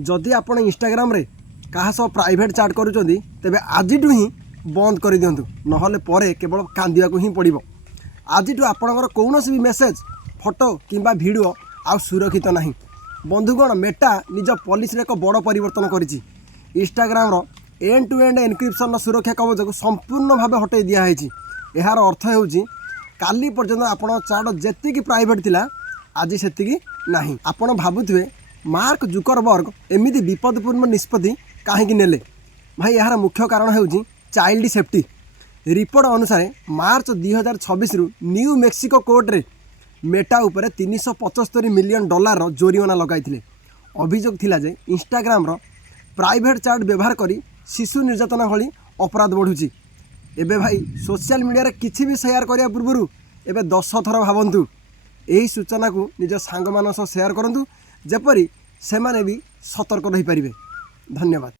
जदि आप इंस्टाग्राम रे क्या सह प्राइवेट चैट करुँच तेरे आज ही बंद कर दिंतु ना पर केवल कांदा ही पड़ो। आज आपणकर कौन भी मेसेज फोटो किंबा वीडियो आ सुरक्षित नहीं। बंधुगण मेटा निज पॉलिसी एक बड़ परिवर्तन करिछि। इंस्टाग्राम रो एंड टू एंड एनक्रिप्शन सुरक्षा कवच को संपूर्ण भाव हटई दिखाई। यार अर्थ होउछि काली पर्यंत आपण चैट जेतिकी प्राइवेट थिला आज सेतिकी नहीं। आपण भाबुथिबे मार्क जुकरबर्ग एमिति विपदपूर्ण निष्पत्ति काहेकि नेले। भाई यार मुख्य कारण होउछि चाइल्ड सेफ्टी। रिपोर्ट अनुसार मार्च 2026 रु न्यू मेक्सिको कोर्ट रे मेटा उपरे 375 मिलियन डॉलर जोरिमाना लगाई। अभियोग थिला जे इंस्टाग्राम रो प्राइवेट चैट व्यवहार करी शिशु निर्यातना भली अपराध बढ़ुची। एबे भाई सोशल मीडिया रे किछि भी शेयर करिया पूर्वरु एबे 10 थर भाबंतु। एही सूचना को निज सांग मान सह शेयर करंतु जेपरि सेमाने भी सतर्क रही पारिबे। धन्यवाद।